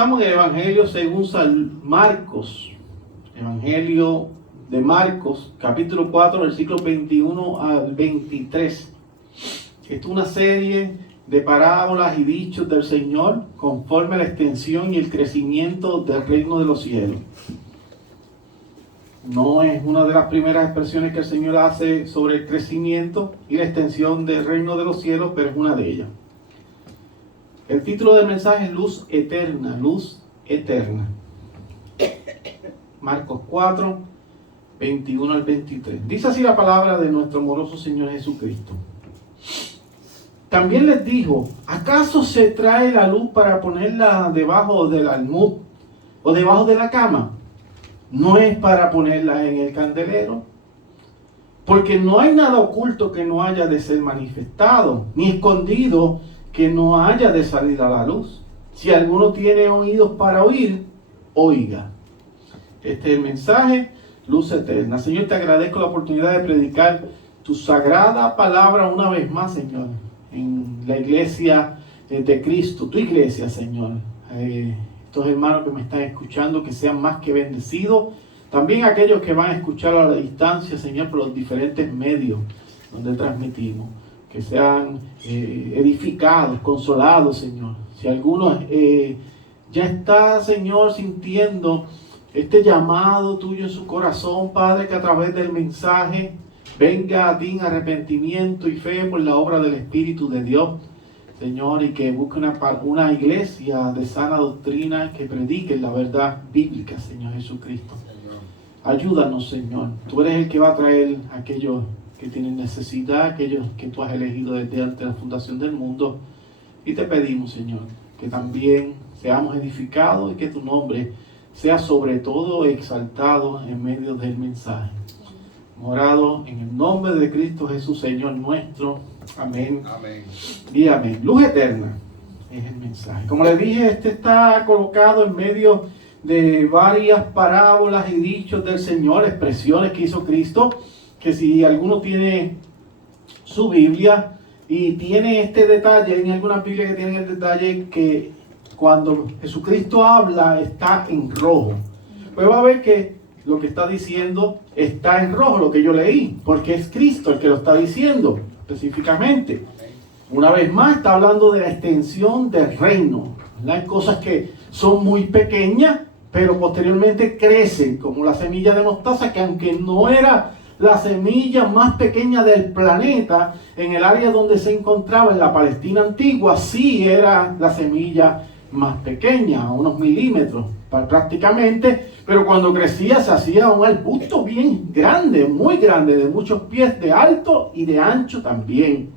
Estamos en el Evangelio según San Marcos. Evangelio de Marcos, capítulo 4, versículos 21 al 23. Esta es una serie de parábolas y dichos del Señor conforme a la extensión y el crecimiento del reino de los cielos. No es una de las primeras expresiones que el Señor hace sobre el crecimiento y la extensión del reino de los cielos, pero es una de ellas. El título del mensaje es Luz Eterna, Luz Eterna. Marcos 4, 21 al 23. Dice así la palabra de nuestro amoroso Señor Jesucristo. También les dijo, ¿acaso se trae la luz para ponerla debajo del almud o debajo de la cama? ¿No es para ponerla en el candelero? Porque no hay nada oculto que no haya de ser manifestado, ni escondido que no haya de salir a la luz. Si alguno tiene oídos para oír, oiga. Este es el mensaje, Luz Eterna. Señor, te agradezco la oportunidad de predicar tu sagrada palabra una vez más, Señor, en la iglesia de Cristo, tu iglesia, Señor. Estos hermanos que me están escuchando, que sean más que bendecidos. También aquellos que van a escuchar a la distancia, Señor, por los diferentes medios donde transmitimos. Que sean edificados, consolados, Señor. Si alguno ya está, Señor, sintiendo este llamado tuyo en su corazón, Padre, que a través del mensaje venga a ti en arrepentimiento y fe por la obra del Espíritu de Dios, Señor, y que busque una iglesia de sana doctrina que predique la verdad bíblica, Señor Jesucristo. Ayúdanos, Señor. Tú eres el que va a traer a aquellos que tienen necesidad, aquellos que tú has elegido desde antes de la fundación del mundo. Y te pedimos, Señor, que también seamos edificados y que tu nombre sea sobre todo exaltado en medio del mensaje. Orado en el nombre de Cristo Jesús, Señor nuestro. Amén. Amén. Y amén. Luz eterna es el mensaje. Como les dije, este está colocado en medio de varias parábolas y dichos del Señor, expresiones que hizo Cristo, que si alguno tiene su Biblia y tiene este detalle, hay algunas Biblias que tienen el detalle que cuando Jesucristo habla está en rojo. Pues va a ver que lo que está diciendo está en rojo, lo que yo leí, porque es Cristo el que lo está diciendo específicamente. Una vez más está hablando de la extensión del reino. Hay cosas que son muy pequeñas, pero posteriormente crecen, como la semilla de mostaza, que aunque no era la semilla más pequeña del planeta, en el área donde se encontraba, en la Palestina antigua, sí era la semilla más pequeña, a unos milímetros prácticamente, pero cuando crecía se hacía un arbusto bien grande, muy grande, de muchos pies de alto y de ancho también.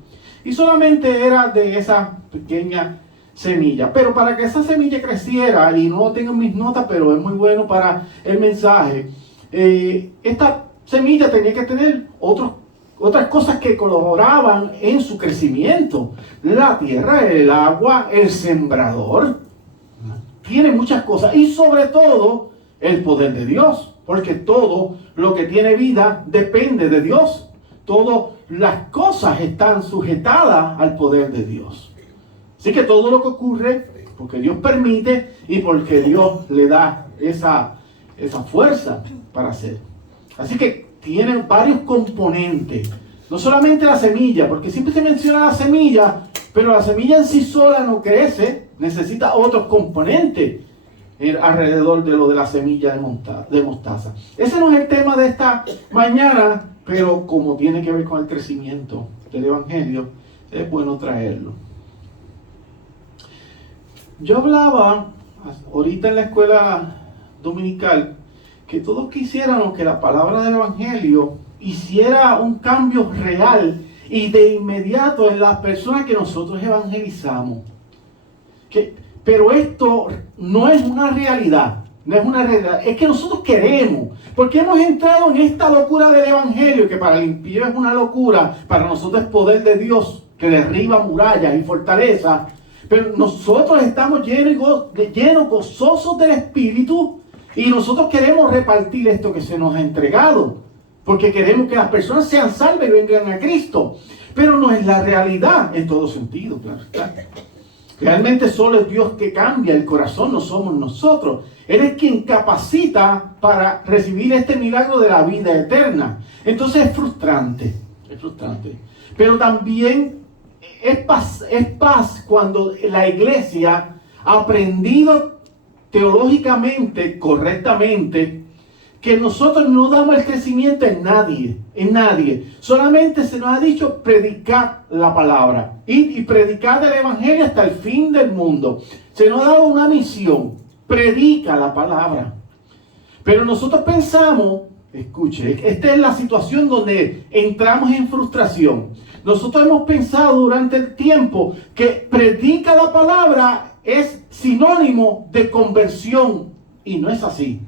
Y solamente era de esa pequeña semilla. Pero para que esa semilla creciera, y no lo tengo en mis notas, pero es muy bueno para el mensaje, esta semilla tenía que tener otras cosas que colaboraban en su crecimiento. La tierra, el agua, el sembrador. Tiene muchas cosas. Y sobre todo, el poder de Dios. Porque todo lo que tiene vida depende de Dios. Todas las cosas están sujetadas al poder de Dios. Así que todo lo que ocurre, porque Dios permite y porque Dios le da esa fuerza para hacer. Así que tienen varios componentes. No solamente la semilla, porque siempre se menciona la semilla, pero la semilla en sí sola no crece, necesita otros componentes alrededor de lo de la semilla de mostaza. Ese no es el tema de esta mañana, pero como tiene que ver con el crecimiento del Evangelio, es bueno traerlo. Yo hablaba ahorita en la escuela dominical que todos quisiéramos que la palabra del Evangelio hiciera un cambio real y de inmediato en las personas que nosotros evangelizamos. Pero esto no es una realidad, es que nosotros queremos, porque hemos entrado en esta locura del Evangelio, que para el impío es una locura, para nosotros es poder de Dios, que derriba murallas y fortalezas, pero nosotros estamos llenos gozosos del Espíritu, y nosotros queremos repartir esto que se nos ha entregado, porque queremos que las personas sean salvas y vengan a Cristo. Pero no es la realidad en todo sentido, claro está. Realmente solo es Dios que cambia el corazón, no somos nosotros. Él es quien capacita para recibir este milagro de la vida eterna. Entonces es frustrante. Pero también es paz cuando la iglesia ha aprendido teológicamente, correctamente, que nosotros no damos el crecimiento en nadie. Solamente se nos ha dicho predicar la palabra y predicar el evangelio hasta el fin del mundo. Se nos ha dado una misión, predica la palabra. Pero nosotros pensamos, escuche, esta es la situación donde entramos en frustración. Nosotros hemos pensado durante el tiempo que predica la palabra es sinónimo de conversión y no es así.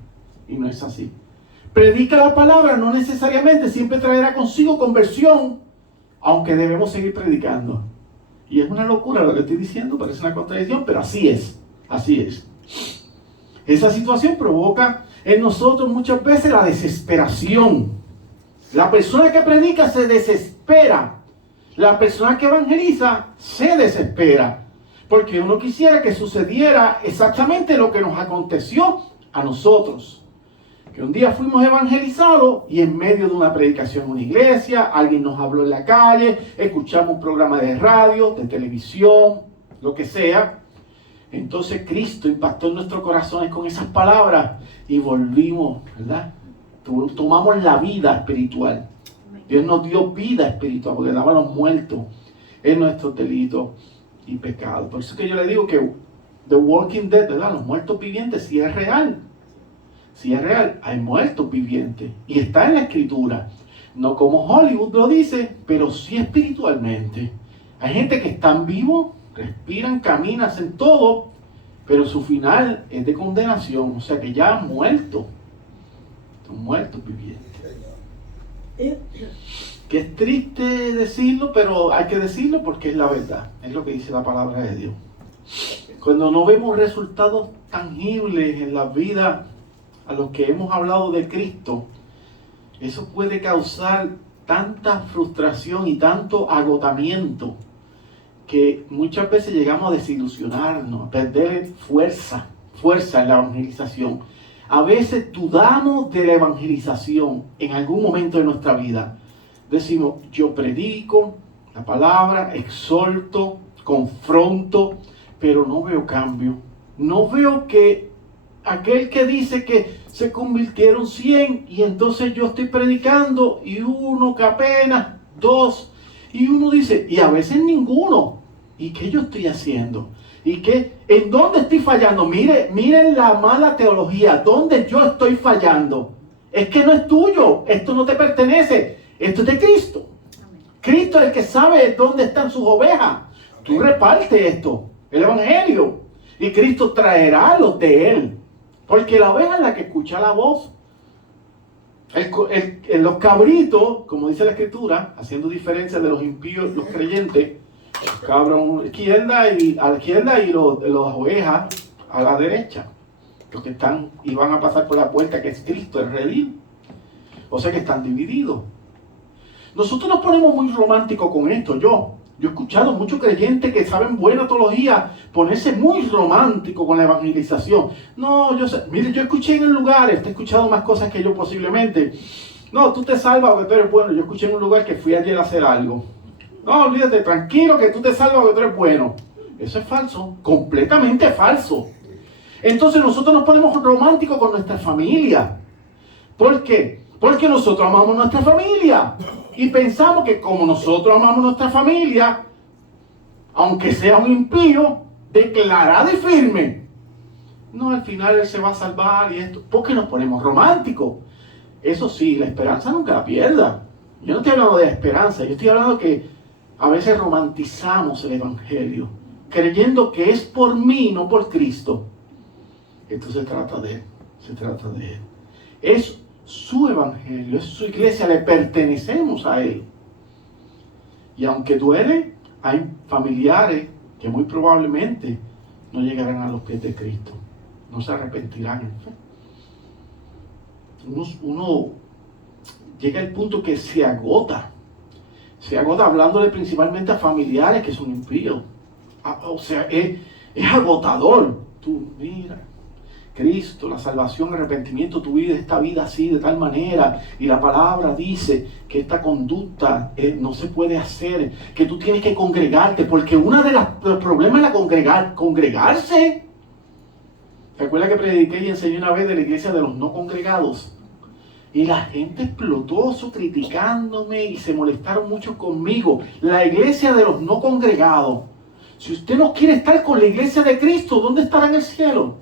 Predica la palabra no necesariamente siempre traerá consigo conversión, aunque debemos seguir predicando. Y es una locura lo que estoy diciendo, parece una contradicción, pero así es. Esa situación provoca en nosotros muchas veces la desesperación. La persona que predica se desespera. La persona que evangeliza se desespera. Porque uno quisiera que sucediera exactamente lo que nos aconteció a nosotros. Que un día fuimos evangelizados y en medio de una predicación en una iglesia, alguien nos habló en la calle, escuchamos un programa de radio, de televisión, lo que sea. Entonces Cristo impactó en nuestros corazones con esas palabras y volvimos, ¿verdad? Tomamos la vida espiritual. Dios nos dio vida espiritual porque estábamos muertos en nuestros delitos y pecados. Por eso es que yo le digo que The Walking Dead, ¿verdad? Los muertos vivientes sí es real. Si es real, hay muertos vivientes y está en la escritura, no como Hollywood lo dice, pero sí espiritualmente. Hay gente que están vivos, respiran, caminan, hacen todo, pero su final es de condenación, o sea que ya han muerto, son muertos vivientes. Que es triste decirlo, pero hay que decirlo porque es la verdad, es lo que dice la palabra de Dios. Cuando no vemos resultados tangibles en la vida a los que hemos hablado de Cristo, eso puede causar tanta frustración y tanto agotamiento que muchas veces llegamos a desilusionarnos, a perder fuerza en la evangelización. A veces dudamos de la evangelización en algún momento de nuestra vida. Decimos, yo predico la palabra, exhorto, confronto, pero no veo cambio. No veo que aquel que dice que se convirtieron 100 y entonces yo estoy predicando y uno que apenas, 2, y uno dice, y a veces ninguno. ¿Y qué yo estoy haciendo? ¿Y qué? ¿En dónde estoy fallando? Miren la mala teología, ¿dónde yo estoy fallando? Es que no es tuyo, esto no te pertenece, esto es de Cristo. Cristo es el que sabe dónde están sus ovejas. Tú reparte esto, el evangelio, y Cristo traerá los de él. Porque la oveja es la que escucha la voz. Los cabritos, como dice la escritura, haciendo diferencia de los impíos, los creyentes, los cabros a la izquierda y las ovejas a la derecha. Los que están y van a pasar por la puerta que es Cristo, el redil. O sea que están divididos. Nosotros nos ponemos muy románticos con esto. Yo he escuchado muchos creyentes que saben buena teología ponerse muy romántico con la evangelización. No, mire, yo escuché en lugares, te he escuchado más cosas que yo posiblemente. No, tú te salvas porque tú eres bueno. Yo escuché en un lugar que fui ayer a hacer algo. No, olvídate, tranquilo que tú te salvas porque tú eres bueno. Eso es falso, completamente falso. Entonces nosotros nos ponemos románticos con nuestra familia. ¿Por qué? Porque nosotros amamos nuestra familia. Y pensamos que como nosotros amamos nuestra familia, aunque sea un impío, declarado y firme, no, al final él se va a salvar y esto. ¿Por qué nos ponemos románticos? Eso sí, la esperanza nunca la pierda. Yo no estoy hablando de esperanza, yo estoy hablando que a veces romantizamos el evangelio, creyendo que es por mí, no por Cristo. Esto se trata de él, Es su evangelio, es su iglesia, le pertenecemos a él. Y aunque duele, hay familiares que muy probablemente no llegarán a los pies de Cristo, no se arrepentirán en fe. Uno llega al punto que se agota hablándole principalmente a familiares que son impíos, O sea, es agotador. Tú, mira, Cristo, la salvación, el arrepentimiento, tu vida, esta vida así, de tal manera. Y la palabra dice que esta conducta no se puede hacer, que tú tienes que congregarte, porque uno de los problemas es congregarse. ¿Se acuerda que prediqué y enseñé una vez de la iglesia de los no congregados? Y la gente explotó eso criticándome y se molestaron mucho conmigo. La iglesia de los no congregados. Si usted no quiere estar con la iglesia de Cristo, ¿dónde estará en el cielo?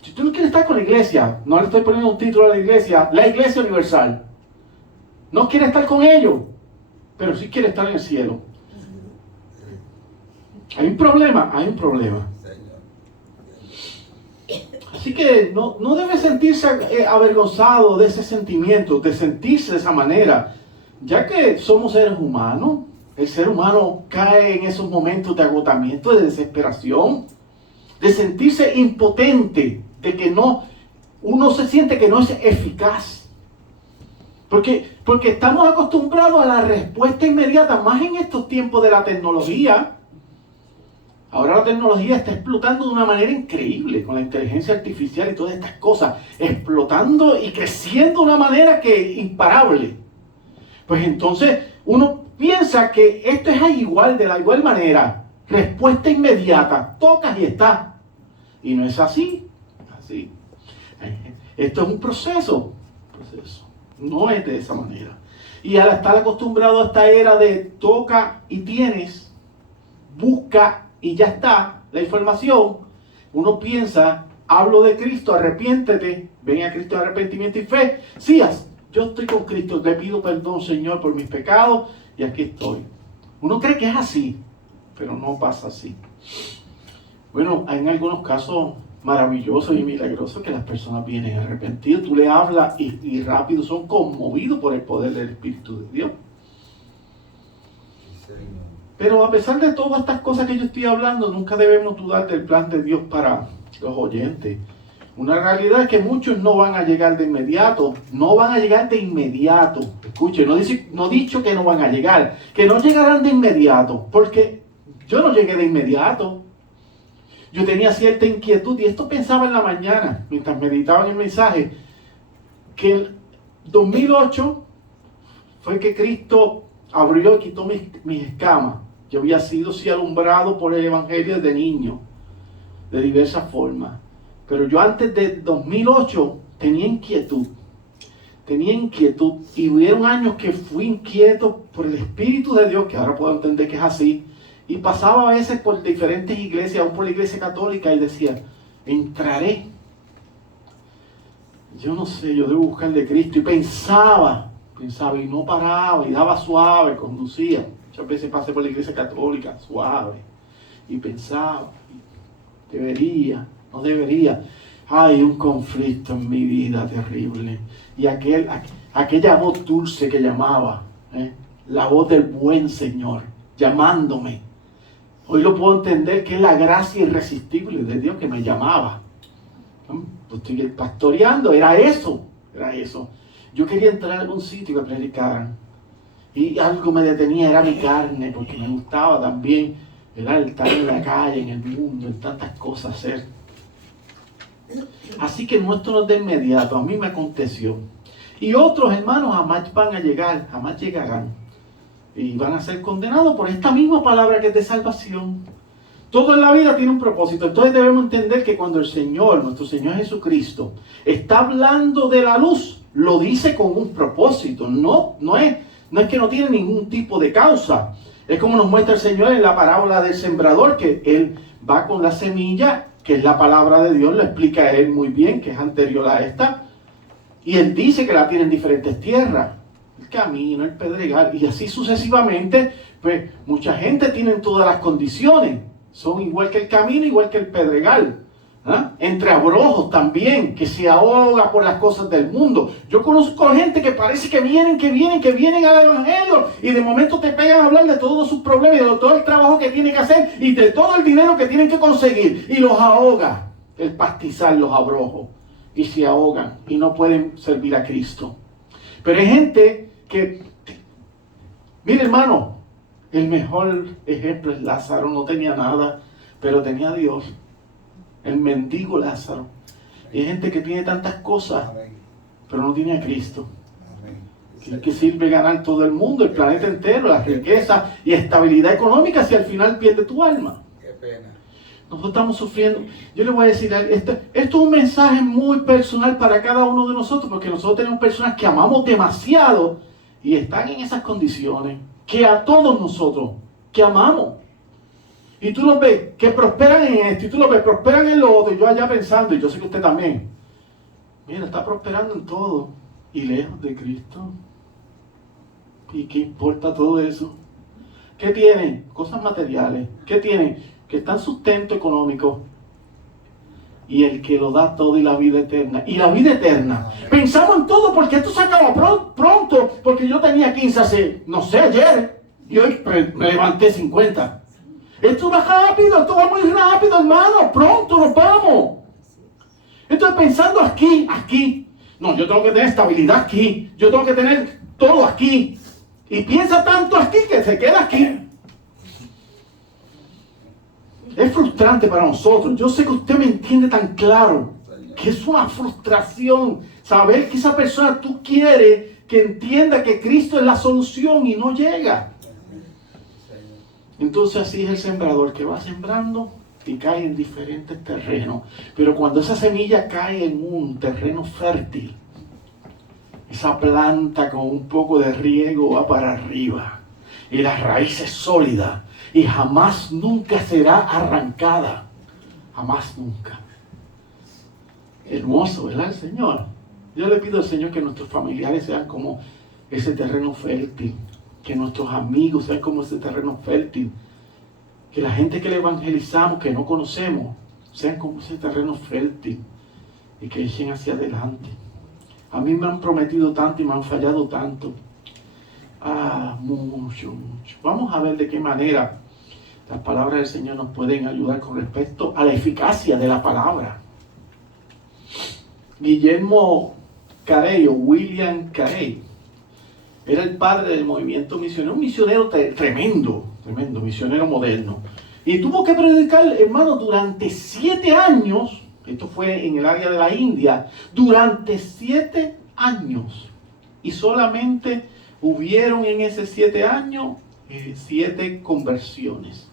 Si usted no quiere estar con la iglesia, no le estoy poniendo un título a la iglesia universal. No quiere estar con ellos, pero sí quiere estar en el cielo. Hay un problema. Así que no debe sentirse avergonzado de ese sentimiento, de sentirse de esa manera, ya que somos seres humanos. El ser humano cae en esos momentos de agotamiento, de desesperación, de sentirse impotente, de que uno se siente que no es eficaz. Porque estamos acostumbrados a la respuesta inmediata, más en estos tiempos de la tecnología. Ahora la tecnología está explotando de una manera increíble, con la inteligencia artificial y todas estas cosas, explotando y creciendo de una manera imparable. Pues entonces uno piensa que esto es de la igual manera, respuesta inmediata, tocas y está. Y no es así. Esto es un proceso. No es de esa manera. Y al estar acostumbrado a esta era de toca y tienes, busca y ya está la información, uno piensa, hablo de Cristo, arrepiéntete, ven a Cristo de arrepentimiento y fe. Sí, yo estoy con Cristo, le pido perdón, Señor, por mis pecados y aquí estoy. Uno cree que es así, pero no pasa así. Bueno, hay en algunos casos maravillosos y milagrosos que las personas vienen arrepentidas. Tú le hablas y rápido son conmovidos por el poder del Espíritu de Dios. Pero a pesar de todas estas cosas que yo estoy hablando, nunca debemos dudar del plan de Dios para los oyentes. Una realidad es que muchos no van a llegar de inmediato. Escuche, no he dicho que no van a llegar, que no llegarán de inmediato, porque yo no llegué de inmediato. Yo tenía cierta inquietud y esto pensaba en la mañana, mientras meditaba en el mensaje, que el 2008 fue que Cristo abrió y quitó mis escamas. Yo había sido alumbrado por el Evangelio desde niño, de diversas formas. Pero yo antes del 2008 tenía inquietud. Y hubieron años que fui inquieto por el Espíritu de Dios, que ahora puedo entender que es así. Y pasaba a veces por diferentes iglesias, aún por la iglesia católica, y decía, entraré. Yo no sé, yo debo buscar de Cristo. Y pensaba y no paraba, y daba suave, conducía. Muchas veces pasé por la iglesia católica, suave. Y pensaba, no debería. Hay un conflicto en mi vida terrible. Y aquella voz dulce que llamaba, la voz del buen Señor, llamándome. Hoy lo puedo entender que es la gracia irresistible de Dios que me llamaba. Estoy pastoreando, era eso. Yo quería entrar a algún sitio que predicaran. Y algo me detenía, era mi carne, porque me gustaba también estar en la calle, en el mundo, en tantas cosas hacer. Así que esto no es de inmediato, a mí me aconteció. Y otros hermanos jamás van a llegar, jamás llegarán. Y van a ser condenados por esta misma palabra que es de salvación. Todo en la vida tiene un propósito. Entonces debemos entender que cuando el Señor, nuestro Señor Jesucristo, está hablando de la luz, lo dice con un propósito. No es que no tiene ningún tipo de causa. Es como nos muestra el Señor en la parábola del sembrador, que Él va con la semilla, que es la palabra de Dios, lo explica Él muy bien, que es anterior a esta. Y Él dice que la tiene en diferentes tierras. El camino, el pedregal, y así sucesivamente, pues mucha gente tiene todas las condiciones. Son igual que el camino, igual que el pedregal. Entre abrojos también, que se ahoga por las cosas del mundo. Yo conozco gente que parece que vienen al Evangelio y de momento te pegan a hablar de todos sus problemas y de todo el trabajo que tienen que hacer y de todo el dinero que tienen que conseguir y los ahoga el pastizal, los abrojos, y se ahogan y no pueden servir a Cristo. Pero hay gente que, mire hermano, El mejor ejemplo es Lázaro, no tenía nada, pero tenía a Dios. El mendigo Lázaro. Y hay gente que tiene tantas cosas, pero no tiene a Cristo. Que sirve ganar todo el mundo, el planeta entero, la riqueza y estabilidad económica si al final pierde tu alma. Qué pena. Nosotros estamos sufriendo. Yo le voy a decir, esto es un mensaje muy personal para cada uno de nosotros, porque nosotros tenemos personas que amamos demasiado y están en esas condiciones, que a todos nosotros, que amamos. Y tú los ves que prosperan en esto, y tú los ves prosperan en lo otro, y yo allá pensando, y yo sé que usted también, mira, está prosperando en todo, y lejos de Cristo. ¿Y qué importa todo eso? ¿Qué tienen? Cosas materiales. ¿Qué tienen? Que están sustento económico. Y el que lo da todo y la vida eterna. Y la vida eterna. Pensamos en todo porque esto se acaba pronto. Porque yo tenía 15 hace, no sé, ayer. Y hoy me levanté 50. Esto va rápido, esto va muy rápido, hermano. Pronto nos vamos. Entonces pensando aquí. No, yo tengo que tener estabilidad aquí. Yo tengo que tener todo aquí. Y piensa tanto aquí que se queda aquí. Es frustrante para nosotros. Yo sé que usted me entiende tan claro que es una frustración saber que esa persona tú quieres que entienda que Cristo es la solución y no llega. Entonces así es el sembrador que va sembrando y cae en diferentes terrenos. Pero cuando esa semilla cae en un terreno fértil, esa planta con un poco de riego va para arriba y la raíz es sólida y jamás nunca será arrancada. Jamás nunca. Hermoso, ¿verdad, Señor? Yo le pido al Señor que nuestros familiares sean como ese terreno fértil, que nuestros amigos sean como ese terreno fértil, que la gente que le evangelizamos, que no conocemos, sean como ese terreno fértil y que echen hacia adelante. A mí me han prometido tanto y me han fallado tanto. Mucho. Vamos a ver de qué manera las palabras del Señor nos pueden ayudar con respecto a la eficacia de la palabra. Guillermo Carey, o William Carey, era el padre del movimiento misionero, un misionero tremendo, misionero moderno. Y tuvo que predicar, hermano, durante 7 años. Esto fue en el área de la India, durante 7 años. Y solamente hubieron en esos 7 años 7 conversiones.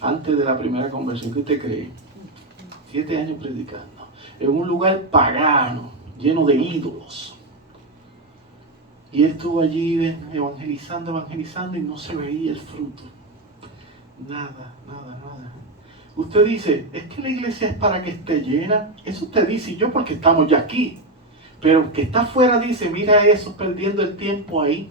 Antes de la primera conversión, ¿qué usted cree? 7 años predicando. En un lugar pagano, lleno de ídolos. Y él estuvo allí evangelizando y no se veía el fruto. Nada. Usted dice, es que la iglesia es para que esté llena. Eso usted dice, y yo porque estamos ya aquí. Pero el que está afuera dice, mira eso, perdiendo el tiempo ahí.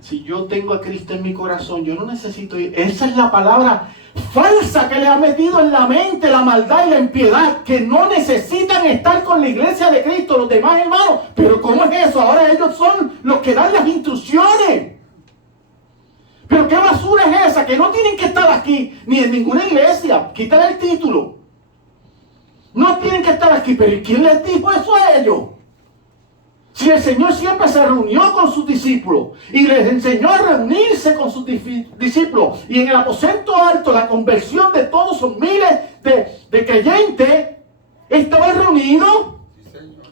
Si yo tengo a Cristo en mi corazón, yo no necesito ir. Esa es la palabra falsa que le ha metido en la mente la maldad y la impiedad, que no necesitan estar con la iglesia de Cristo, los demás hermanos. Pero ¿cómo es eso? Ahora ellos son los que dan las instrucciones. Pero ¿qué basura es esa? Que no tienen que estar aquí, ni en ninguna iglesia. Quítale el título. No tienen que estar aquí. Pero ¿quién les dijo eso a ellos? Si el Señor siempre se reunió con sus discípulos y les enseñó a reunirse con sus discípulos, y en el aposento alto la conversión de todos esos miles de creyentes estaban reunidos.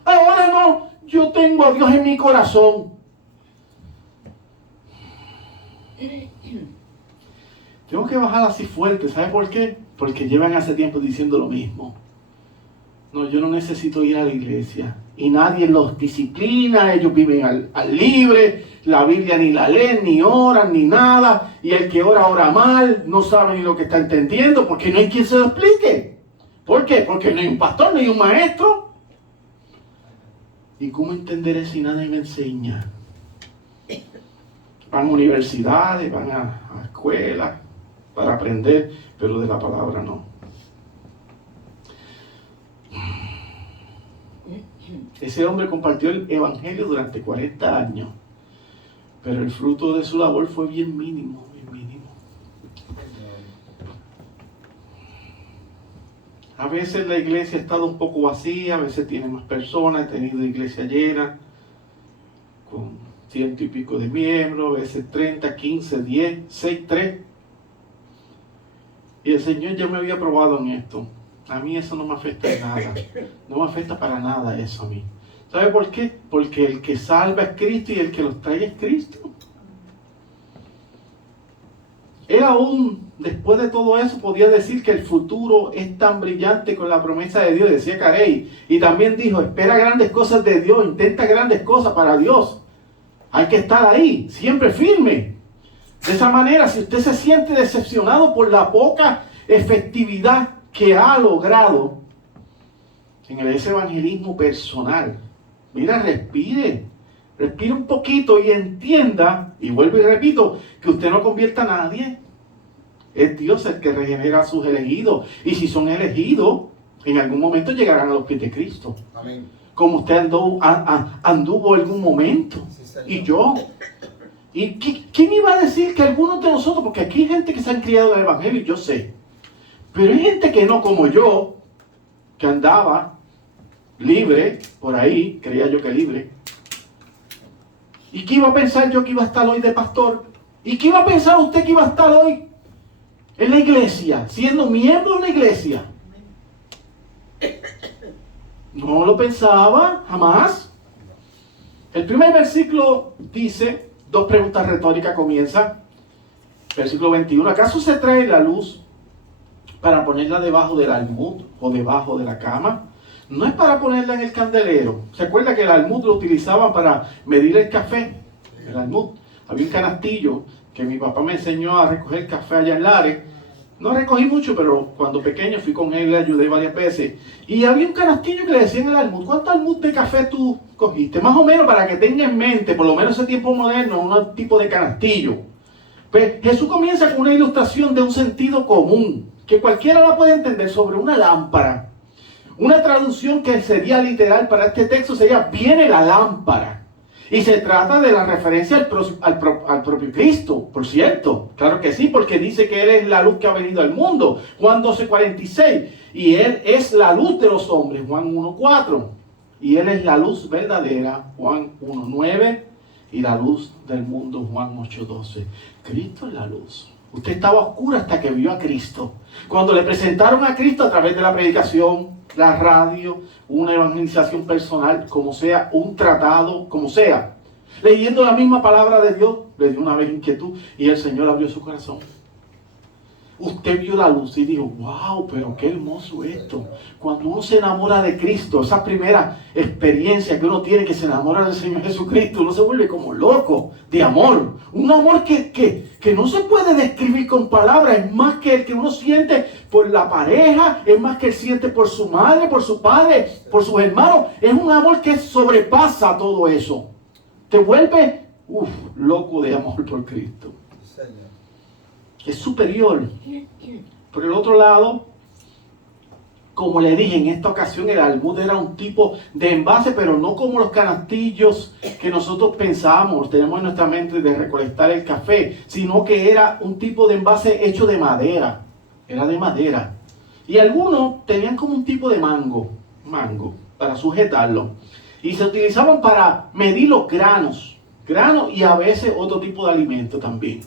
Ahora no, yo tengo a Dios en mi corazón. Tengo que bajar así fuerte. ¿Sabe por qué? Porque llevan hace tiempo diciendo lo mismo. No, yo no necesito ir a la iglesia. Y nadie los disciplina, ellos viven al libre, la Biblia ni la leen, ni oran, ni nada. Y el que ora mal, no sabe ni lo que está entendiendo, porque no hay quien se lo explique. ¿Por qué? Porque no hay un pastor, no hay un maestro. ¿Y cómo entenderé si nadie me enseña? Van a universidades, van a escuelas para aprender, pero de la palabra no. Ese hombre compartió el evangelio durante 40 años, pero el fruto de su labor fue bien mínimo. A veces la iglesia ha estado un poco vacía, a veces tiene más personas, he tenido iglesia llena, con 100 y pico de miembros, a veces 30, 15, 10, 6, 3. Y el Señor ya me había probado en esto. A mí eso no me afecta en nada. No me afecta para nada eso a mí. ¿Sabe por qué? Porque el que salva es Cristo y el que los trae es Cristo. Él aún, después de todo eso, podía decir que el futuro es tan brillante con la promesa de Dios, decía Carey. Y también dijo, espera grandes cosas de Dios, intenta grandes cosas para Dios. Hay que estar ahí, siempre firme. De esa manera, si usted se siente decepcionado por la poca efectividad que ha logrado en ese evangelismo personal, mira, respire un poquito y entienda, y vuelvo y repito, que usted no convierta a nadie. Es Dios el que regenera a sus elegidos. Y si son elegidos, en algún momento llegarán a los pies de Cristo. Amén. Como usted anduvo en algún momento. Sí, y yo. ¿Y quién iba a decir que algunos de nosotros, porque aquí hay gente que se han criado en el Evangelio, yo sé, pero hay gente que no, como yo, que andaba libre, por ahí, creía yo que libre. ¿Y qué iba a pensar yo que iba a estar hoy de pastor? ¿Y qué iba a pensar usted que iba a estar hoy en la iglesia, siendo miembro de una iglesia? No lo pensaba, jamás. El primer versículo dice, dos preguntas retóricas comienza. Versículo 21, ¿acaso se trae la luz para ponerla debajo del almud o debajo de la cama? No es para ponerla en el candelero. ¿Se acuerda que el almud lo utilizaban para medir el café? El almud. Había un canastillo que mi papá me enseñó a recoger café allá en Lares. No recogí mucho, pero cuando pequeño fui con él, le ayudé varias veces. Y había un canastillo que le decían el almud. ¿Cuánto almud de café tú cogiste? Más o menos para que tenga en mente, por lo menos ese tiempo moderno, un tipo de canastillo. Pues Jesús comienza con una ilustración de un sentido común, que cualquiera la puede entender, sobre una lámpara. Una traducción que sería literal para este texto sería, viene la lámpara. Y se trata de la referencia al propio Cristo, por cierto. Claro que sí, porque dice que Él es la luz que ha venido al mundo. Juan 12:46. Y Él es la luz de los hombres, Juan 1:4. Y Él es la luz verdadera, Juan 1:9. Y la luz del mundo, Juan 8:12. Cristo es la luz. Usted estaba oscuro hasta que vio a Cristo. Cuando le presentaron a Cristo a través de la predicación, la radio, una evangelización personal, como sea, un tratado, como sea, leyendo la misma palabra de Dios, le dio una vez inquietud y el Señor abrió su corazón. Usted vio la luz y dijo, wow, pero qué hermoso esto. Cuando uno se enamora de Cristo, esa primera experiencia que uno tiene, que se enamora del Señor Jesucristo, uno se vuelve como loco de amor. Un amor que no se puede describir con palabras. Es más que el que uno siente por la pareja, es más que él siente por su madre, por su padre, por sus hermanos. Es un amor que sobrepasa todo eso. Te vuelve loco de amor por Cristo. Es superior. Por el otro lado, como le dije, en esta ocasión el almud era un tipo de envase, pero no como los canastillos que nosotros pensamos, tenemos en nuestra mente de recolectar el café, sino que era un tipo de envase hecho de madera. Era de madera. Y algunos tenían como un tipo de mango para sujetarlo. Y se utilizaban para medir los granos y a veces otro tipo de alimento también.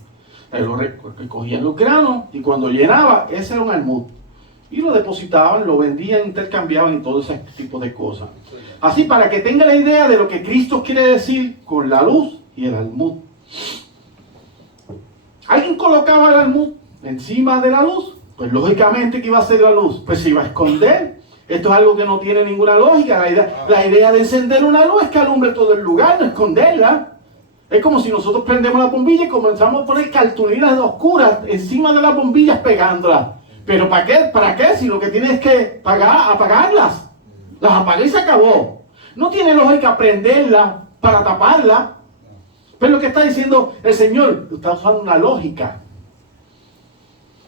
Recogían los granos y cuando llenaba, ese era un almud. Y lo depositaban, lo vendían, intercambiaban y todo ese tipo de cosas. Así, para que tenga la idea de lo que Cristo quiere decir con la luz y el almud. ¿Alguien colocaba el almud encima de la luz? Pues lógicamente, ¿qué iba a hacer la luz? Pues se iba a esconder. Esto es algo que no tiene ninguna lógica. La idea de encender una luz es que alumbre todo el lugar, no esconderla. Es como si nosotros prendemos la bombilla y comenzamos a poner cartulinas oscuras encima de las bombillas pegándolas. ¿Pero para qué? ¿Para qué? Si lo que tienes es que apagarlas. Las apagué y se acabó. No tiene lógica prenderlas para taparlas. Pero lo que está diciendo el Señor, está usando una lógica.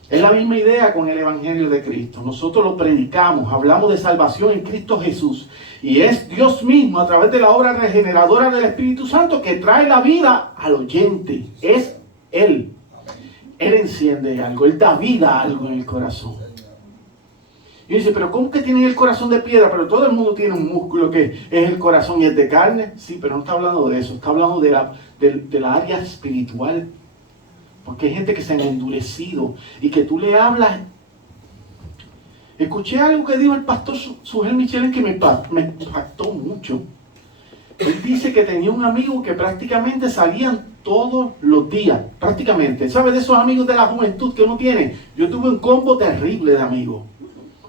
Es la misma idea con el Evangelio de Cristo. Nosotros lo predicamos, hablamos de salvación en Cristo Jesús. Y es Dios mismo, a través de la obra regeneradora del Espíritu Santo, que trae la vida al oyente. Es Él. Él enciende algo, Él da vida a algo en el corazón. Y dice, pero ¿cómo que tienen el corazón de piedra? Pero todo el mundo tiene un músculo que es el corazón y es de carne. Sí, pero no está hablando de eso, está hablando de la área espiritual. Porque hay gente que se han endurecido y que tú le hablas. Escuché algo que dijo el pastor Sugel Michelin que me impactó mucho. Él dice que tenía un amigo que prácticamente salían todos los días, prácticamente. ¿Sabes de esos amigos de la juventud que uno tiene? Yo tuve un combo terrible de amigos.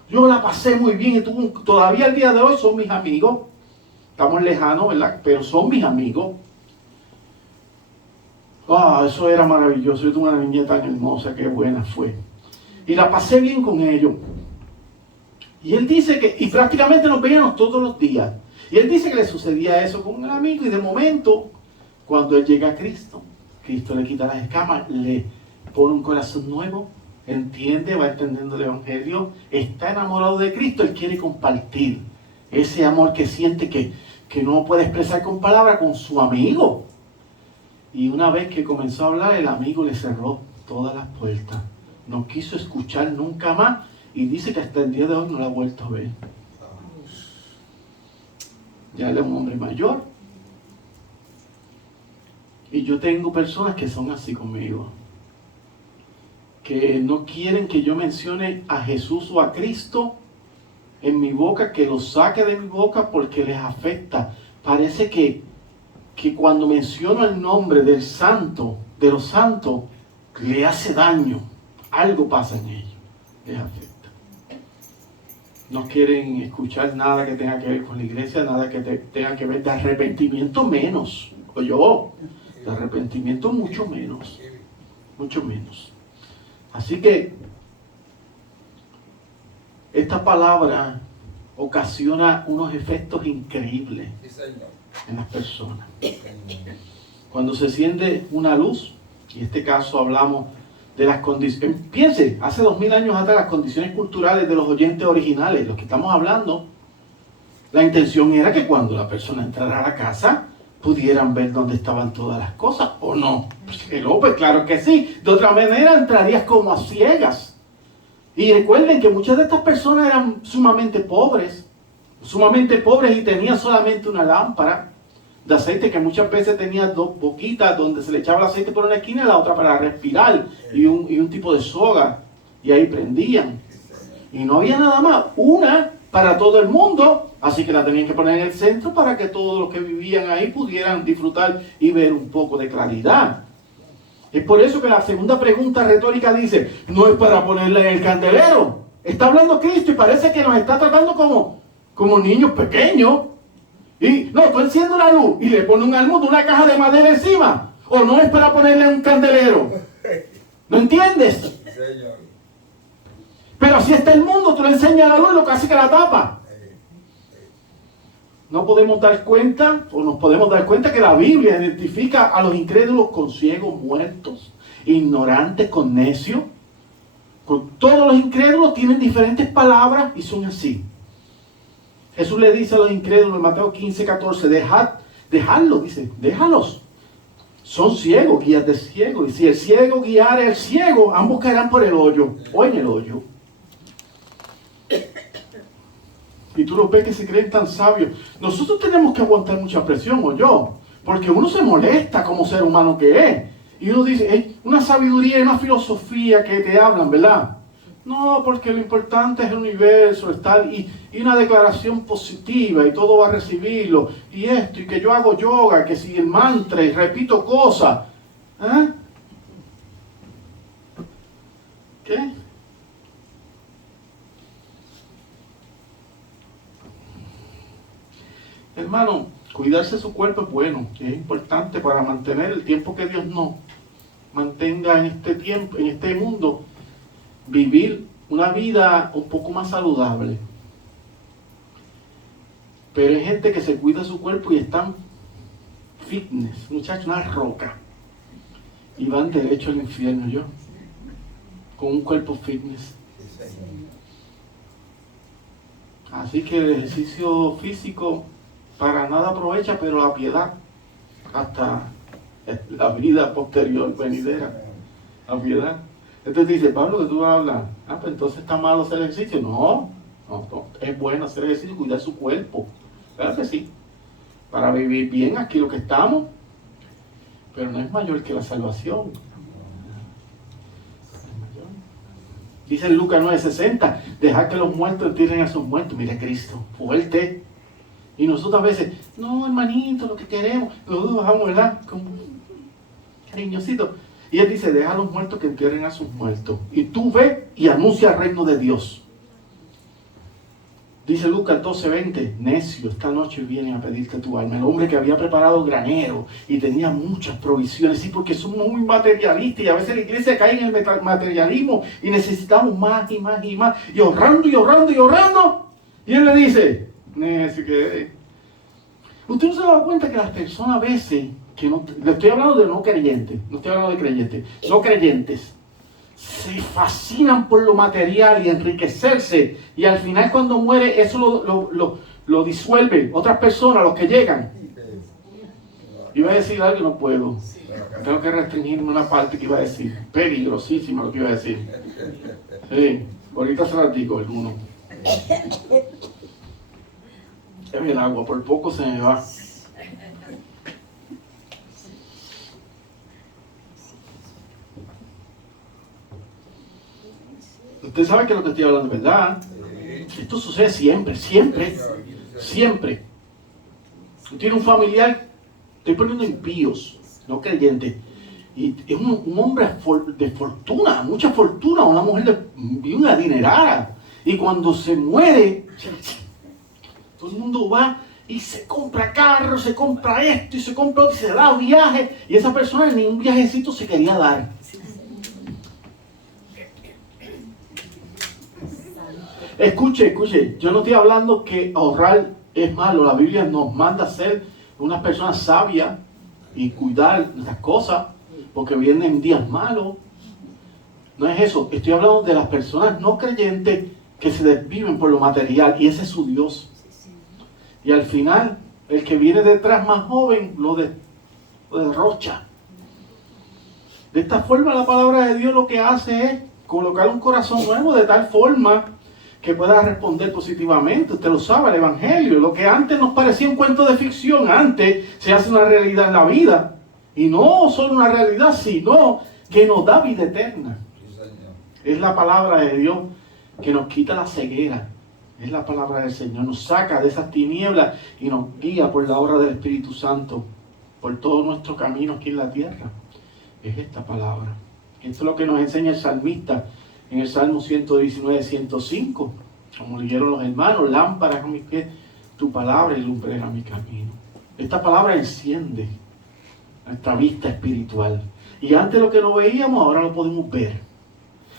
Yo la pasé muy bien y todavía el día de hoy son mis amigos. Estamos lejanos, ¿verdad? Pero son mis amigos. Eso era maravilloso. Yo tuve una niña tan hermosa, qué buena fue. Y la pasé bien con ellos. Y él dice que, y prácticamente nos veíamos todos los días. Y él dice que le sucedía eso con un amigo y de momento, cuando él llega a Cristo, Cristo le quita las escamas, le pone un corazón nuevo, entiende, va entendiendo el Evangelio, está enamorado de Cristo, él quiere compartir ese amor que siente que no puede expresar con palabras con su amigo. Y una vez que comenzó a hablar, el amigo le cerró todas las puertas. No quiso escuchar nunca más y dice que hasta el día de hoy no la ha vuelto a ver. Ya él es un hombre mayor. Y yo tengo personas que son así conmigo. Que no quieren que yo mencione a Jesús o a Cristo en mi boca, que lo saque de mi boca porque les afecta. Parece que cuando menciono el nombre del santo, de los santos, le hace daño. Algo pasa en ellos, les afecta. No quieren escuchar nada que tenga que ver con la iglesia, nada que tenga que ver de arrepentimiento menos. O yo, de arrepentimiento mucho menos. Mucho menos. Así que esta palabra ocasiona unos efectos increíbles en las personas. Cuando se enciende una luz, y en este caso hablamos de las condiciones, piense, hace 2000 años atrás, las condiciones culturales de los oyentes originales, los que estamos hablando, la intención era que cuando la persona entrara a la casa, pudieran ver dónde estaban todas las cosas, ¿o no? Pues claro que sí, de otra manera entrarías como a ciegas. Y recuerden que muchas de estas personas eran sumamente pobres y tenían solamente una lámpara de aceite que muchas veces tenía dos boquitas donde se le echaba el aceite por una esquina y la otra para respirar y un tipo de soga y ahí prendían y no había nada más, una para todo el mundo, así que la tenían que poner en el centro para que todos los que vivían ahí pudieran disfrutar y ver un poco de claridad. Es por eso que la segunda pregunta retórica dice, no es para ponerla en el candelero. Está hablando Cristo y parece que nos está tratando como niños pequeños. Y no, tú enciendes una luz y le pones un almud, una caja de madera encima. O no es para ponerle un candelero. ¿No entiendes? Pero así está el mundo, tú le enseñas la luz y lo que hace que la tapa. No podemos dar cuenta, o nos podemos dar cuenta que la Biblia identifica a los incrédulos con ciegos muertos, ignorantes con necios. Todos los incrédulos tienen diferentes palabras y son así. Jesús le dice a los incrédulos en Mateo 15:14, dejadlos, dice, déjalos. Son ciegos, guías de ciegos. Y si el ciego guiara al ciego, ambos caerán por el hoyo o en el hoyo. Y tú los ves que se creen tan sabios. Nosotros tenemos que aguantar mucha presión, o yo, porque uno se molesta como ser humano que es. Y uno dice, una sabiduría y una filosofía que te hablan, ¿verdad? No, porque lo importante es el universo, y una declaración positiva, y todo va a recibirlo, y esto, y que yo hago yoga, que si el mantra, y repito cosas. ¿Eh? ¿Qué? Hermano, cuidarse su cuerpo es bueno, es importante para mantener el tiempo que Dios nos mantenga en este tiempo, en este mundo, vivir una vida un poco más saludable. Pero hay gente que se cuida su cuerpo y están fitness, muchachos, una roca, y van derecho al infierno, yo, con un cuerpo fitness. Así que el ejercicio físico para nada aprovecha, pero la piedad hasta la vida posterior, venidera, la piedad. Entonces dice, Pablo, que tú vas a hablar, pues entonces está malo hacer ejercicio. No, No, no, es bueno hacer ejercicio y cuidar su cuerpo. Claro que sí. Para vivir bien aquí lo que estamos. Pero no es mayor que la salvación. Dice en Lucas 9:60, dejad que los muertos entierren a sus muertos. Mira Cristo, fuerte. Y nosotros a veces, no hermanito, lo que queremos, nosotros bajamos, ¿verdad? Como cariñosito. Y él dice, deja a los muertos que entierren a sus muertos. Y tú ve y anuncia el reino de Dios. Dice Lucas 12:20, necio, esta noche viene a pedirte tu alma. El hombre que había preparado granero y tenía muchas provisiones, sí, porque somos muy materialistas y a veces la iglesia cae en el materialismo y necesitamos más y más y más, y ahorrando y ahorrando y ahorrando. Y él le dice, necio, que... Usted no se ha dado cuenta que las personas a veces, que no, le estoy hablando de no creyentes, no estoy hablando de creyentes, no creyentes, se fascinan por lo material y enriquecerse, y al final cuando muere eso lo disuelve otras personas, los que llegan. Iba a decir algo y no puedo, tengo que restringirme una parte que iba a decir, peligrosísima lo que iba a decir. Sí, ahorita se las digo alguno. El agua, por poco se me va. Usted sabe que lo que estoy hablando es verdad. Esto sucede siempre, siempre, siempre. Usted tiene un familiar, estoy poniendo impíos, no creyentes, y es un hombre de fortuna, mucha fortuna, una mujer bien adinerada, y cuando se muere, todo el mundo va y se compra carro, se compra esto y se compra otro, y se da viaje, y esa persona ni un viajecito se quería dar. Escuche, yo no estoy hablando que ahorrar es malo. La Biblia nos manda a ser unas personas sabias y cuidar las cosas, porque vienen días malos. No es eso, estoy hablando de las personas no creyentes que se desviven por lo material, y ese es su Dios. Y al final, el que viene detrás más joven lo derrocha. De esta forma, la palabra de Dios lo que hace es colocar un corazón nuevo de tal forma que pueda responder positivamente. Usted lo sabe, el Evangelio, lo que antes nos parecía un cuento de ficción, antes se hace una realidad en la vida. Y no solo una realidad, sino que nos da vida eterna. Es la palabra de Dios que nos quita la ceguera. Es la palabra del Señor, nos saca de esas tinieblas y nos guía por la obra del Espíritu Santo, por todo nuestro camino aquí en la tierra. Es esta palabra. Esto es lo que nos enseña el salmista en el Salmo 119, 105, como leyeron los hermanos, lámpara a mis pies, tu palabra y lumbrera mi camino. Esta palabra enciende nuestra vista espiritual. Y antes lo que no veíamos, ahora lo podemos ver.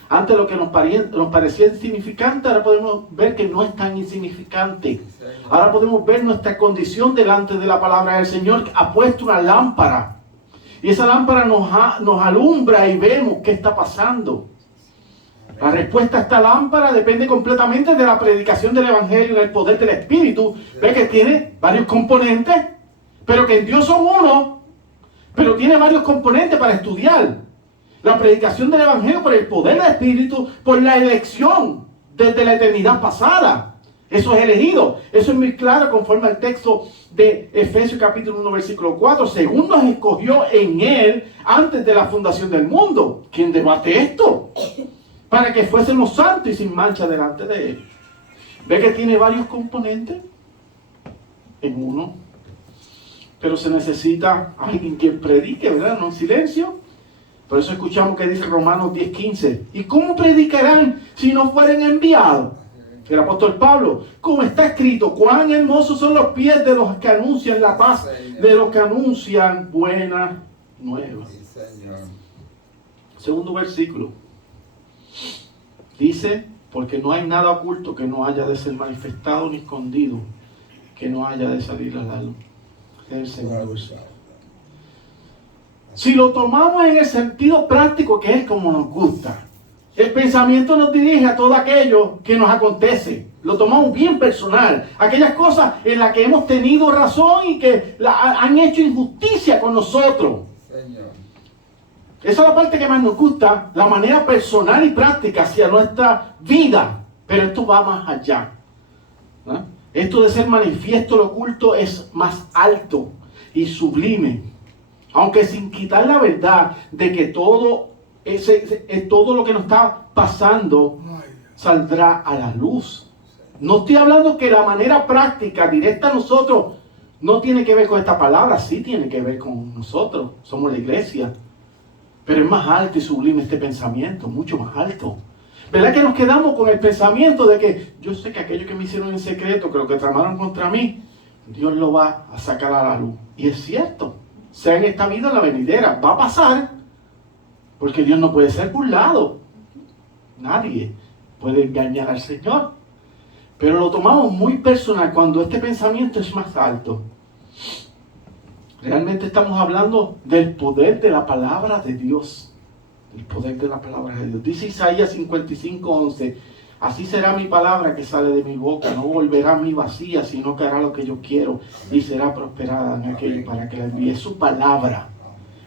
Antes lo que nos parecía insignificante, ahora podemos ver que no es tan insignificante. Ahora podemos ver nuestra condición delante de la palabra del Señor. Ha puesto una lámpara. Y esa lámpara nos alumbra y vemos qué está pasando. La respuesta a esta lámpara depende completamente de la predicación del Evangelio y del poder del Espíritu. Ve que tiene varios componentes, pero que en Dios son uno, pero tiene varios componentes para estudiar. La predicación del Evangelio por el poder del Espíritu, por la elección desde la eternidad pasada. Eso es elegido. Eso es muy claro conforme al texto de Efesios capítulo 1 versículo 4. Según nos escogió en Él antes de la fundación del mundo. ¿Quién debate esto? Para que fuésemos santos y sin mancha delante de Él. ¿Ve que tiene varios componentes en uno? Pero se necesita alguien quien predique, ¿verdad? No en silencio. Por eso escuchamos que dice Romanos 10:15. ¿Y cómo predicarán si no fueren enviados? El apóstol Pablo, como está escrito, cuán hermosos son los pies de los que anuncian la paz, de los que anuncian buenas nuevas. Segundo versículo. Dice, porque no hay nada oculto que no haya de ser manifestado ni escondido, que no haya de salir a la luz. Es el segundo versículo. Si lo tomamos en el sentido práctico, que es como nos gusta, el pensamiento nos dirige a todo aquello que nos acontece. Lo tomamos bien personal. Aquellas cosas en las que hemos tenido razón y que han hecho injusticia con nosotros. Señor. Esa es la parte que más nos gusta, la manera personal y práctica hacia nuestra vida. Pero esto va más allá. ¿no? Esto de ser manifiesto lo oculto es más alto y sublime, aunque sin quitar la verdad de que todo lo que nos está pasando saldrá a la luz. No estoy hablando que la manera práctica, directa a nosotros, no tiene que ver con esta palabra, sí tiene que ver con nosotros, somos la iglesia. Pero es más alto y sublime este pensamiento, mucho más alto. ¿Verdad que nos quedamos con el pensamiento de que yo sé que aquello que me hicieron en secreto, que lo que tramaron contra mí, Dios lo va a sacar a la luz? Y es cierto, sea en esta vida o en la venidera, va a pasar, porque Dios no puede ser burlado. Nadie puede engañar al Señor. Pero lo tomamos muy personal cuando este pensamiento es más alto. Realmente estamos hablando del poder de la palabra de Dios. El poder de la palabra de Dios. Dice Isaías 55:11: así será mi palabra que sale de mi boca, no volverá a mí vacía, sino que hará lo que yo quiero y será prosperada en aquello para que la envíe. Es su palabra.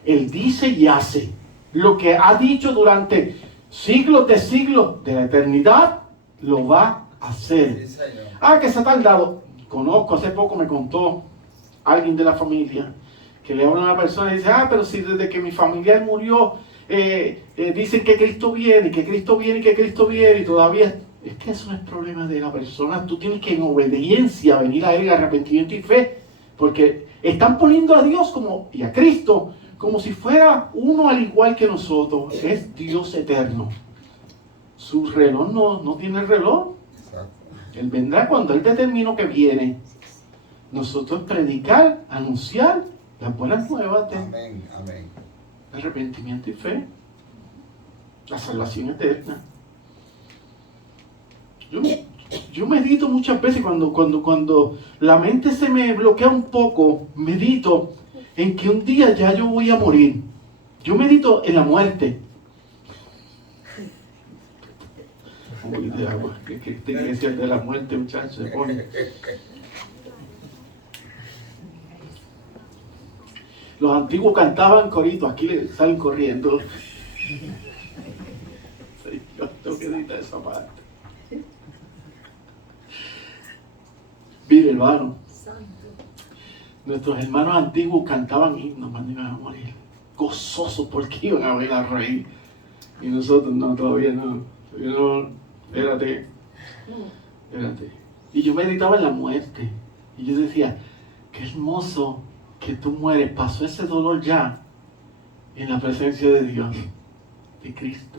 Él dice y hace lo que ha dicho durante siglos de la eternidad, lo va a hacer. Que se ha tardado. Conozco, hace poco me contó alguien de la familia que le habla a una persona y dice: pero si desde que mi familiar murió dicen que Cristo viene, que Cristo viene, que Cristo viene, y todavía es que eso no es problema de la persona. Tú tienes que en obediencia venir a Él en arrepentimiento y fe, porque están poniendo a Dios y a Cristo como si fuera uno al igual que nosotros. Es Dios eterno. Su reloj no tiene reloj. Él vendrá cuando Él determinó que viene. Nosotros predicar, anunciar las buenas nuevas de arrepentimiento y fe, la salvación eterna. Yo medito muchas veces cuando la mente se me bloquea un poco, medito en que un día ya yo voy a morir. Yo medito en la muerte. Un poquito de agua, que esta iglesia de la muerte, muchachos, se pone. Los antiguos cantaban coritos, aquí le salen corriendo. Yo tengo que editar esa parte. Mire, hermano, nuestros hermanos antiguos cantaban himnos cuando iban a morir, gozosos porque iban a ver al rey. Y nosotros no, todavía no. Espérate. Y yo meditaba en la muerte. Y yo decía: qué hermoso que tú mueres. Pasó ese dolor ya en la presencia de Dios, de Cristo.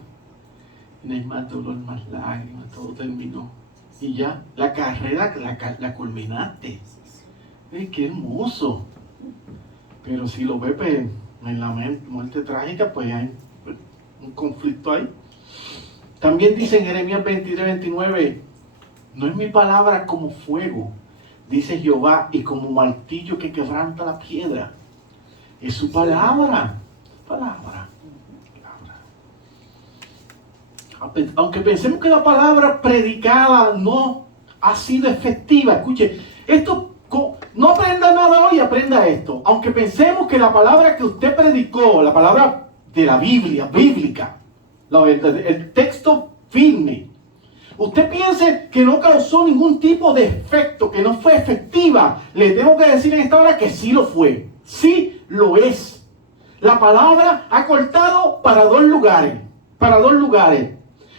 Y no hay más dolor, más lágrimas, todo terminó. Y ya, la carrera la culminaste. Qué hermoso. Pero si lo ves en la muerte trágica, pues hay un conflicto ahí. También dice en Jeremías 23:29: no es mi palabra como fuego, dice Jehová, y como martillo que quebranta la piedra. Es su palabra. Aunque pensemos que la palabra predicada no ha sido efectiva, escuche, esto, no aprenda nada hoy, aprenda esto. Aunque pensemos que la palabra que usted predicó, la palabra de la Biblia, bíblica, el texto firme, usted piense que no causó ningún tipo de efecto, que no fue efectiva, le tengo que decir en esta hora que sí lo fue. Sí lo es. La palabra ha cortado para dos lugares.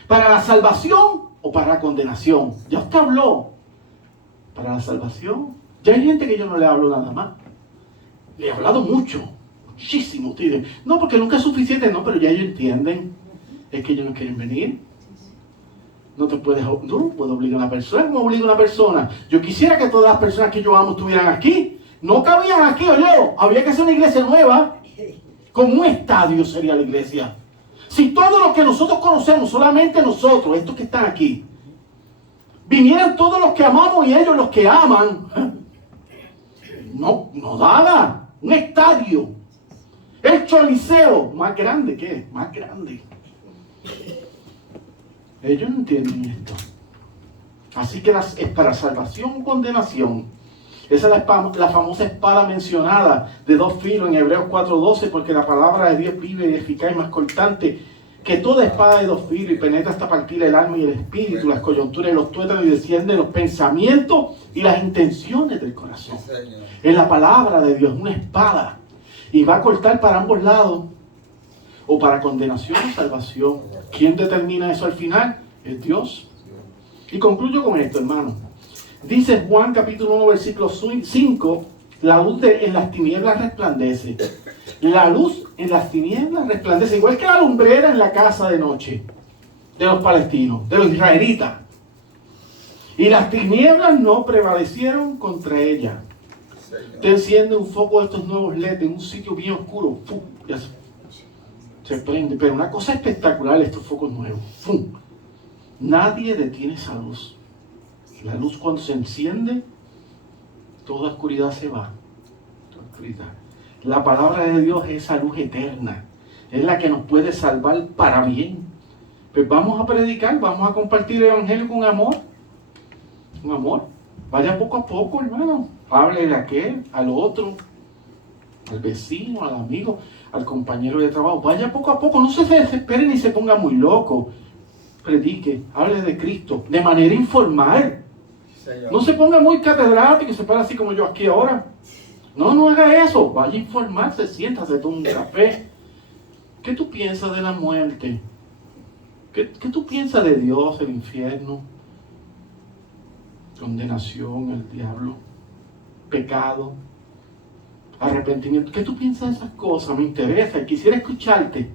Para la salvación o para la condenación. Ya usted habló. Para la salvación. Ya hay gente que yo no le hablo nada más. Le he hablado muchísimo. Ustedes. No, porque nunca es suficiente. No, pero ya ellos entienden. Es que ellos no quieren venir. No puedo obligar a una persona. ¿Cómo obligo a una persona? Yo quisiera que todas las personas que yo amo estuvieran aquí. No cabían aquí, oye. Había que hacer una iglesia nueva. Como un estadio sería la iglesia. Si todo lo que nosotros conocemos, solamente nosotros, estos que están aquí, vinieran todos los que amamos y ellos los que aman, no daba un estadio. El Choliseo, más grande que más grande. Ellos no entienden esto. Así que es para salvación o condenación. Esa es la famosa espada mencionada de dos filos en Hebreos 4:12, porque la palabra de Dios vive y eficaz y más cortante que toda espada de dos filos y penetra hasta partir el alma y el espíritu, las coyunturas y los tuétanos y desciende los pensamientos y las intenciones del corazón. Es la palabra de Dios, una espada, y va a cortar para ambos lados, o para condenación o salvación. ¿Quién determina eso al final? Es Dios. Y concluyo con esto, hermano. Dice Juan capítulo 1 versículo 5, la luz en las tinieblas resplandece. La luz en las tinieblas resplandece, igual que la lumbrera en la casa de noche de los palestinos, de los israelitas. Y las tinieblas no prevalecieron contra ella. Te enciende un foco de estos nuevos LED en un sitio bien oscuro. ¡Pum! Ya se prende. Pero una cosa espectacular, estos focos nuevos. ¡Pum! Nadie detiene esa luz. La luz cuando se enciende, toda oscuridad se va. Toda oscuridad. La palabra de Dios es esa luz eterna. Es la que nos puede salvar para bien. Pues vamos a predicar, vamos a compartir el evangelio con amor. Con amor. Vaya poco a poco, hermano. Háblele a aquel, al otro, al vecino, al amigo, al compañero de trabajo. Vaya poco a poco. No se desespere ni se ponga muy loco. Predique, hable de Cristo de manera informal. No se ponga muy catedrático y se para así como yo aquí ahora. No haga eso. Vaya a informarse, siéntase, toma un café. ¿Qué tú piensas de la muerte? ¿Qué tú piensas de Dios, el infierno? Condenación, el diablo, pecado, arrepentimiento. ¿Qué tú piensas de esas cosas? Me interesa y quisiera escucharte.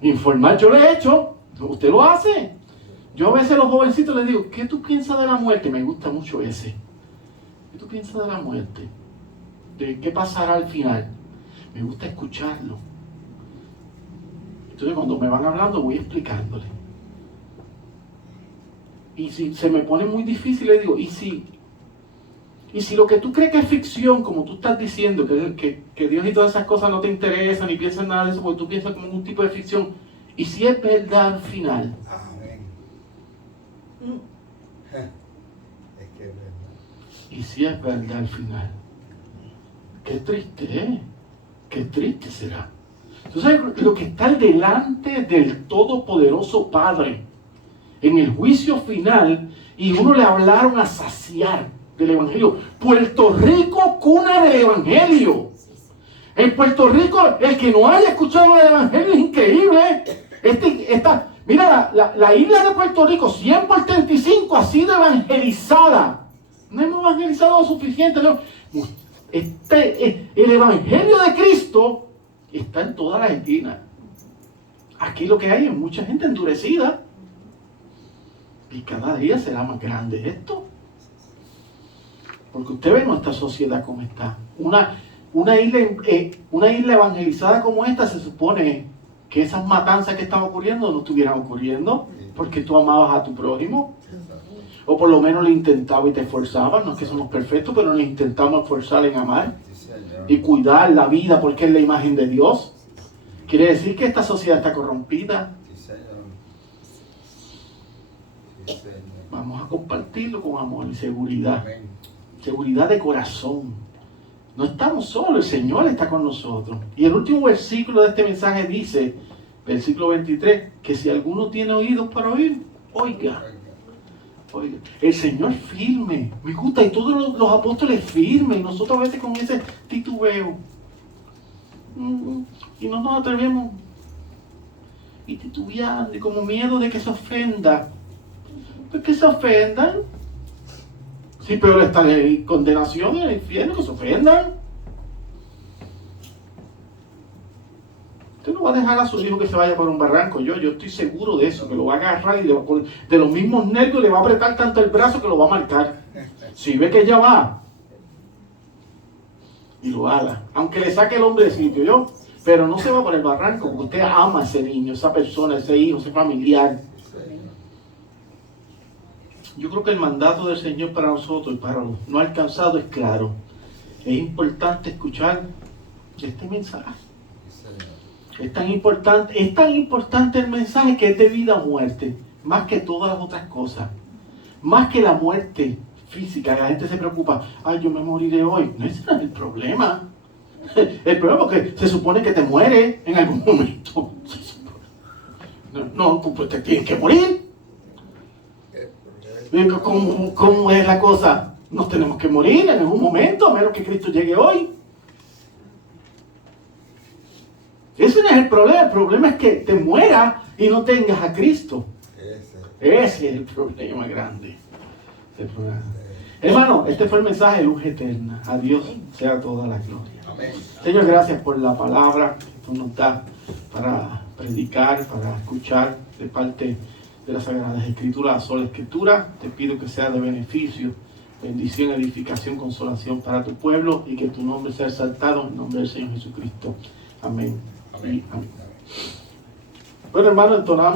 Informar, yo lo he hecho. Usted lo hace. Yo a veces a los jovencitos les digo, ¿qué tú piensas de la muerte? Me gusta mucho ese. ¿Qué tú piensas de la muerte? ¿De qué pasará al final? Me gusta escucharlo. Entonces cuando me van hablando voy explicándole. Y si se me pone muy difícil, le digo, ¿y si lo que tú crees que es ficción, como tú estás diciendo, que Dios y todas esas cosas no te interesan, ni piensas nada de eso, porque tú piensas como un tipo de ficción, ¿y si es verdad al final? Es que es verdad. Y si es verdad al final. Qué triste, qué triste será. ¿Tú sabes lo que está delante del Todopoderoso Padre en el juicio final? Y uno le hablaron a saciar del Evangelio. Puerto Rico, cuna del Evangelio. En Puerto Rico, el que no haya escuchado el Evangelio es increíble. Mira, la isla de Puerto Rico, 100 por 35, ha sido evangelizada. No hemos evangelizado lo suficiente. No. El Evangelio de Cristo está en todas las esquinas. Aquí lo que hay es mucha gente endurecida. Y cada día será más grande esto. Porque usted ve nuestra sociedad como está. Una isla evangelizada como esta, se supone que esas matanzas que están ocurriendo no estuvieran ocurriendo porque tú amabas a tu prójimo. O por lo menos le intentabas y te esforzabas. No es que somos perfectos, pero nos intentamos esforzar en amar y cuidar la vida porque es la imagen de Dios. Quiere decir que esta sociedad está corrompida. Vamos a compartirlo con amor y seguridad. Seguridad de corazón. No estamos solos, el Señor está con nosotros. Y el último versículo de este mensaje dice, versículo 23, que si alguno tiene oídos para oír, oiga. Oiga. El Señor firme. Me gusta, y todos los apóstoles firmes. Y nosotros a veces con ese titubeo. Y no nos atrevemos. Y titubeando, y como miedo de que se ofenda. ¿Por qué se ofendan? Sí, peor está en condenación en el infierno, que se ofendan. Usted no va a dejar a su hijo que se vaya por un barranco. Yo estoy seguro de eso, que lo va a agarrar y de los mismos nervios le va a apretar tanto el brazo que lo va a marcar. Si ve que ya va, y lo haga. Aunque le saque el hombre de sitio, pero no se va por el barranco, porque usted ama a ese niño, esa persona, ese hijo, ese familiar. Yo creo que el mandato del Señor para nosotros y para los no alcanzados es claro. Es importante escuchar este mensaje. Es tan importante el mensaje que es de vida o muerte, más que todas las otras cosas. Más que la muerte física, la gente se preocupa, yo me moriré hoy. No, ese no es el problema. El problema es que se supone que te mueres en algún momento. No, pues te tienes que morir. ¿Cómo es la cosa? Nos tenemos que morir en algún momento, a menos que Cristo llegue hoy. Ese no es el problema es que te mueras y no tengas a Cristo. Ese es el problema grande. Hermano, este fue el mensaje de luz eterna. A Dios sea toda la gloria. Amén. Señor, gracias por la palabra que tú nos das para predicar, para escuchar de parte de las Sagradas Escrituras, sola Escritura. Te pido que sea de beneficio, bendición, edificación, consolación para tu pueblo y que tu nombre sea exaltado en el nombre del Señor Jesucristo. Amén. Amén. Amén. Bueno, hermano, entonamos.